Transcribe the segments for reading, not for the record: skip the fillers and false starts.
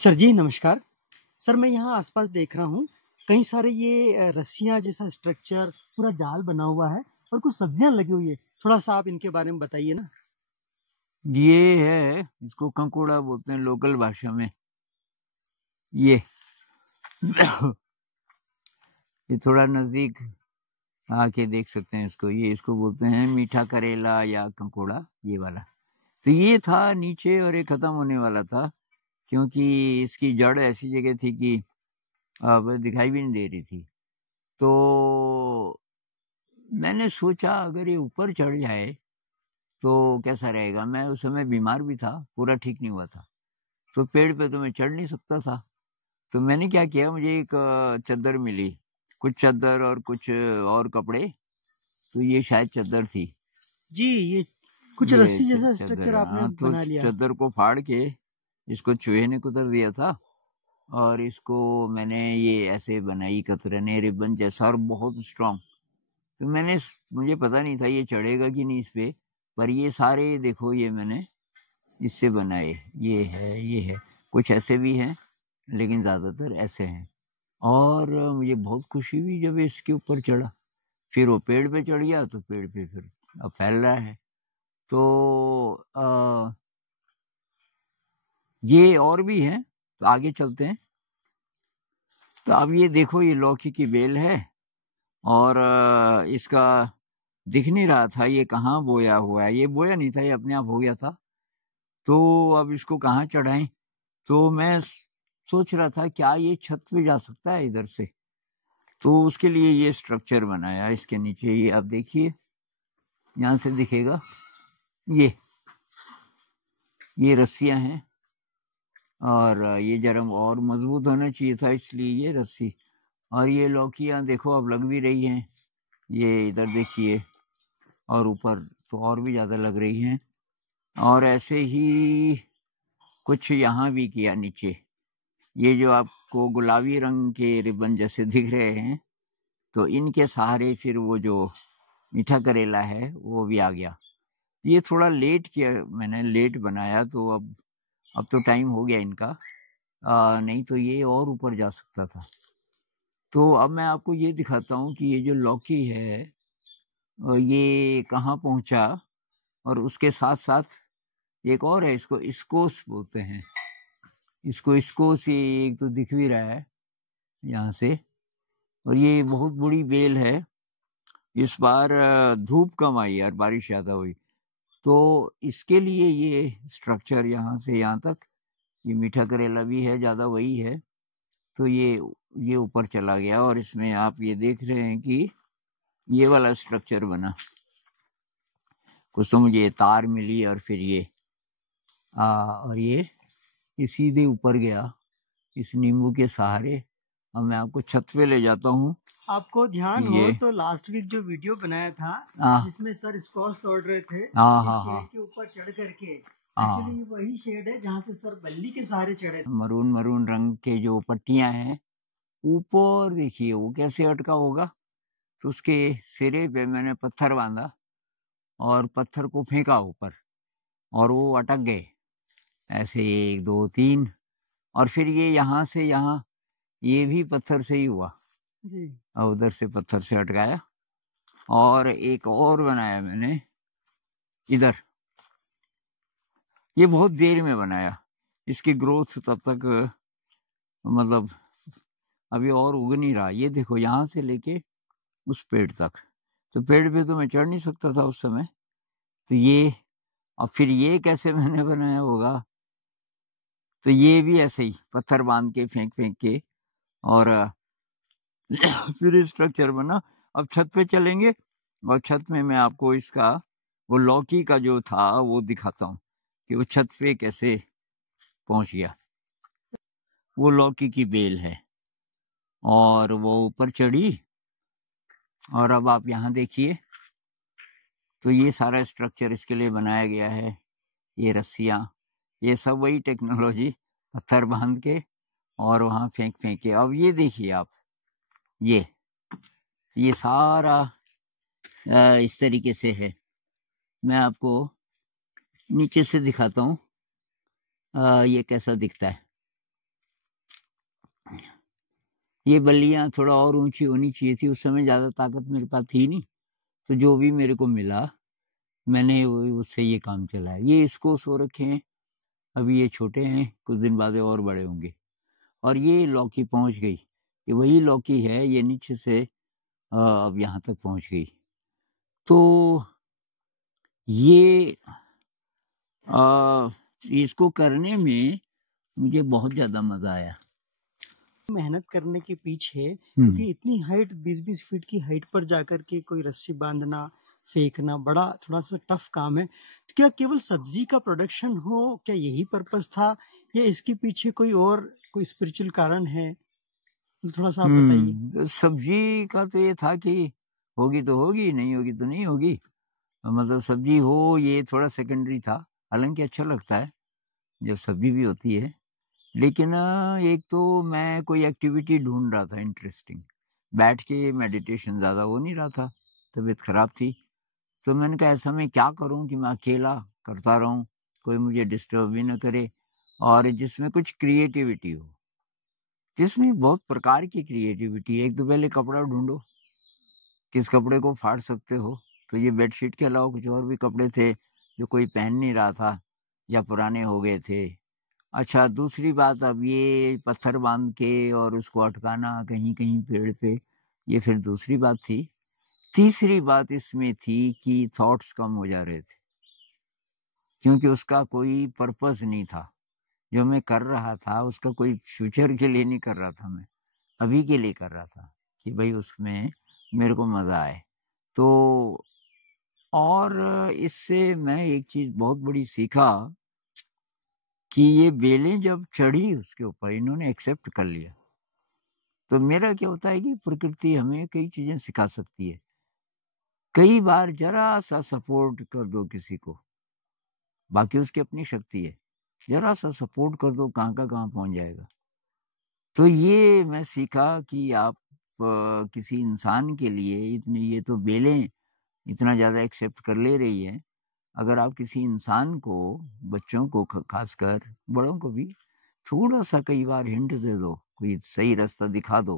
Sir जी नमस्कार। Sir मैं यहाँ आसपास देख रहा हूँ कई सारे ये रस्सियाँ जैसा स्ट्रक्चर पूरा जाल बना हुआ है और कुछ सब्जियाँ लगी हुई है। थोड़ा सा आप इनके बारे में बताइए ना। ये है, इसको कंकोड़ा बोलते हैं लोकल भाषा में। ये ये थोड़ा नजदीक आके देख सकते हैं इसको। ये इसको बोलते हैं मीठा करेला या कंकोड़ा, ये वाला। तो ये था नीचे और ये खत्म होने वाला था, क्योंकि इसकी जड़ ऐसी जगह थी कि अब दिखाई भी नहीं दे रही थी। तो मैंने सोचा अगर ये ऊपर चढ़ जाए तो कैसा रहेगा। मैं उस समय बीमार भी था, पूरा ठीक नहीं हुआ था, तो पेड़ पे तो मैं चढ़ नहीं सकता था। तो मैंने क्या किया, मुझे एक चादर मिली, कुछ चादर और कुछ और कपड़े। तो ये शायद चादर थी। जी ये कुछ ये रस्सी जैसा चादर, स्ट्रक्चर आपने हाँ। तो बना लिया। चादर को फाड़ के इसको चूहे ने कुतर दिया था, और इसको मैंने ये ऐसे बनाई कतरने रिबन जैसा, और बहुत स्ट्रांग। तो मुझे पता नहीं था ये चढ़ेगा कि नहीं इस पे, पर ये सारे देखो ये मैंने इससे बनाए। ये है, कुछ ऐसे भी हैं लेकिन ज्यादातर ऐसे हैं। और मुझे बहुत खुशी हुई जब इसके ऊपर चढ़ा। फिर वो पेड़ पे चढ़ गया, तो पेड़ पे फिर अब फैल रहा है। तो ये और भी हैं, तो आगे चलते हैं। तो अब ये देखो, ये लौकी की बेल है, और इसका दिख नहीं रहा था ये कहाँ बोया हुआ है। ये बोया नहीं था, ये अपने आप हो गया था। तो अब इसको कहाँ चढ़ाएं। तो मैं सोच रहा था क्या ये छत पे जा सकता है इधर से। तो उसके लिए ये स्ट्रक्चर बनाया इसके नीचे। ये आप देखिए, यहाँ से दिखेगा। ये रस्सियां हैं, और ये जरा और मजबूत होना चाहिए था, इसलिए ये रस्सी। और ये लौकियां देखो अब लग भी रही हैं। ये इधर देखिए, और ऊपर तो और भी ज्यादा लग रही हैं। और ऐसे ही कुछ यहाँ भी किया नीचे। ये जो आपको गुलाबी रंग के रिबन जैसे दिख रहे हैं, तो इनके सहारे फिर वो जो मीठा करेला है वो भी आ गया। ये थोड़ा लेट किया मैंने, लेट बनाया, तो अब तो टाइम हो गया इनका। नहीं तो ये और ऊपर जा सकता था। तो अब मैं आपको ये दिखाता हूँ कि ये जो लौकी है ये कहाँ पहुंचा। और उसके साथ साथ एक और है, इसको स्कोस बोलते हैं। इसको स्कोस, ये एक तो दिख भी रहा है यहाँ से। और ये बहुत बड़ी बेल है। इस बार धूप कम आई और बारिश ज्यादा हुई, तो इसके लिए ये स्ट्रक्चर यहाँ से यहाँ तक, ये मीठा करेला भी है, ज्यादा वही है। तो ये ऊपर चला गया, और इसमें आप ये देख रहे हैं कि ये वाला स्ट्रक्चर बना। कुछ तो मुझे तार मिली, और फिर और ये सीधे ऊपर गया इस नींबू के सहारे। अब मैं आपको छत पे ले जाता हूँ। आपको ध्यान हो तो लास्ट वीक जो वीडियो बनाया था जिसमें सर स्कॉच तोड़ रहे थे शेड के ऊपर चढ़ करके, एक्चुअली वही शेड है जहाँ से सर बल्ली के सहारे चढ़े। मरून मरून रंग के जो पट्टियां हैं ऊपर देखिए, वो कैसे अटका होगा। तो उसके सिरे पे मैंने पत्थर बांधा और पत्थर को फेंका ऊपर, और वो अटक गए ऐसे, 1 2 3। और फिर ये यहाँ से यहाँ, ये भी पत्थर से ही हुआ जी। और उधर से पत्थर से अटकाया, और एक और बनाया मैंने इधर। ये बहुत देर में बनाया, इसकी ग्रोथ तब तक मतलब अभी और उग नहीं रहा। ये देखो यहाँ से लेके उस पेड़ तक, तो पेड़ पे तो मैं चढ़ नहीं सकता था उस समय। तो ये, और फिर ये कैसे मैंने बनाया होगा। तो ये भी ऐसे ही पत्थर बांध के फेंक फेंक के, और फिर स्ट्रक्चर बना। अब छत पे चलेंगे, और छत में मैं आपको इसका वो लौकी का जो था वो दिखाता हूँ कि वो छत पे कैसे पहुंच गया। वो लौकी की बेल है, और वो ऊपर चढ़ी। और अब आप यहाँ देखिए, तो ये सारा स्ट्रक्चर इसके लिए बनाया गया है। ये रस्सियां, ये सब वही टेक्नोलॉजी, पत्थर बांध के और वहां फेंक फेंक के। अब ये देखिए आप, ये सारा इस तरीके से है। मैं आपको नीचे से दिखाता हूँ ये कैसा दिखता है। ये बल्लियां थोड़ा और ऊंची होनी चाहिए थी, उस समय ज़्यादा ताकत मेरे पास थी नहीं, तो जो भी मेरे को मिला मैंने उससे ये काम चलाया। ये इसको सो रखे हैं, अभी ये छोटे हैं, कुछ दिन बाद ये और बड़े होंगे। और ये लौकी पहुंच गई, ये वही लौकी है, ये नीचे से अब यहाँ तक पहुंच गई। तो ये इसको करने में मुझे बहुत ज्यादा मजा आया। मेहनत करने के पीछे, क्योंकि इतनी हाइट 20-20 फीट की हाइट पर जाकर के कोई रस्सी बांधना, फेंकना बड़ा थोड़ा सा टफ काम है। तो क्या केवल सब्जी का प्रोडक्शन हो, क्या यही पर्पस था, या इसके पीछे कोई स्पिरिचुअल कारण है? थोड़ा सा आप बताइए। सब्जी का तो ये था कि होगी तो होगी, नहीं होगी तो नहीं होगी, मतलब सब्जी हो ये थोड़ा सेकेंडरी था। हालांकि अच्छा लगता है जब सब्जी भी होती है, लेकिन एक तो मैं कोई एक्टिविटी ढूंढ रहा था इंटरेस्टिंग, बैठ के मेडिटेशन ज़्यादा हो नहीं रहा था, तबीयत खराब थी। तो मैंने कहा ऐसा मैं क्या करूं कि मैं अकेला करता रहूं, कोई मुझे डिस्टर्ब भी ना करे, और जिसमें कुछ क्रिएटिविटी हो। जिसमें बहुत प्रकार की क्रिएटिविटी है। एक तो पहले कपड़ा ढूंढो, किस कपड़े को फाड़ सकते हो। तो ये बेडशीट के अलावा कुछ और भी कपड़े थे जो कोई पहन नहीं रहा था या पुराने हो गए थे। अच्छा, दूसरी बात, अब ये पत्थर बांध के और उसको अटकाना कहीं कहीं पेड़ पे, ये फिर दूसरी बात थी। तीसरी बात इसमें थी कि थॉट्स कम हो जा रहे थे, क्योंकि उसका कोई पर्पस नहीं था। जो मैं कर रहा था उसका कोई फ्यूचर के लिए नहीं कर रहा था, मैं अभी के लिए कर रहा था कि भाई उसमें मेरे को मजा आए। तो और इससे मैं एक चीज बहुत बड़ी सीखा कि ये बेलें जब चढ़ी उसके ऊपर, इन्होंने एक्सेप्ट कर लिया। तो मेरा क्या होता है कि प्रकृति हमें कई चीजें सिखा सकती है। कई बार जरा सा सपोर्ट कर दो किसी को, बाकी उसकी अपनी शक्ति है, जरा सा सपोर्ट कर दो, कहाँ का कहाँ पहुंच जाएगा। तो ये मैं सीखा कि आप किसी इंसान के लिए इतनी, ये तो बेलें इतना ज्यादा एक्सेप्ट कर ले रही है, अगर आप किसी इंसान को, बच्चों को खासकर, बड़ों को भी थोड़ा सा कई बार हिंट दे दो, कोई सही रास्ता दिखा दो,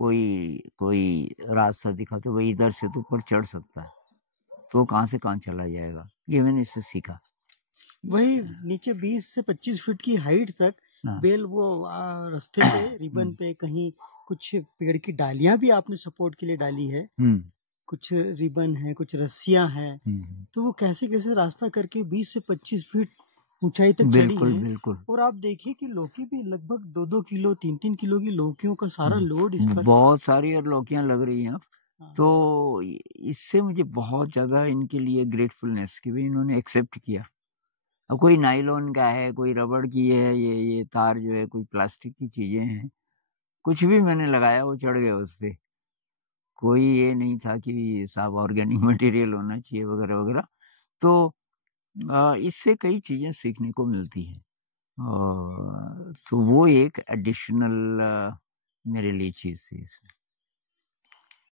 कोई कोई रास्ता दिखा दो, भाई इधर से तो ऊपर चढ़ सकता है, तो कहाँ से कहाँ चला जाएगा। ये मैंने इससे सीखा। वही नीचे 20 से 25 फीट की हाइट तक बेल वो रास्ते पे रिबन पे कहीं कुछ पेड़ की डालियां भी आपने सपोर्ट के लिए डाली है, कुछ रिबन है, कुछ रस्सियां हैं। तो वो कैसे कैसे रास्ता करके 20 से 25 फीट ऊंचाई तक चढ़ी है। बिल्कुल। और आप देखिए कि लौकी भी लगभग 2-2 किलो 3-3 किलो की लौकियों का सारा लोड इस पर, बहुत सारी और लौकियां लग रही हैं। तो इससे मुझे बहुत ज्यादा इनके लिए ग्रेटफुलनेस कि भाई इन्होंने एक्सेप्ट किया। अब कोई नायलॉन का है, कोई रबड़ की है, ये तार जो है, कोई प्लास्टिक की चीजें हैं, कुछ भी मैंने लगाया वो चढ़ गया उस पे। कोई ये नहीं था कि सब ऑर्गेनिक मटेरियल होना चाहिए वगैरह वगैरह। तो इससे कई चीजें सीखने को मिलती हैं, तो वो एक एडिशनल मेरे लिए चीज थी इसमें।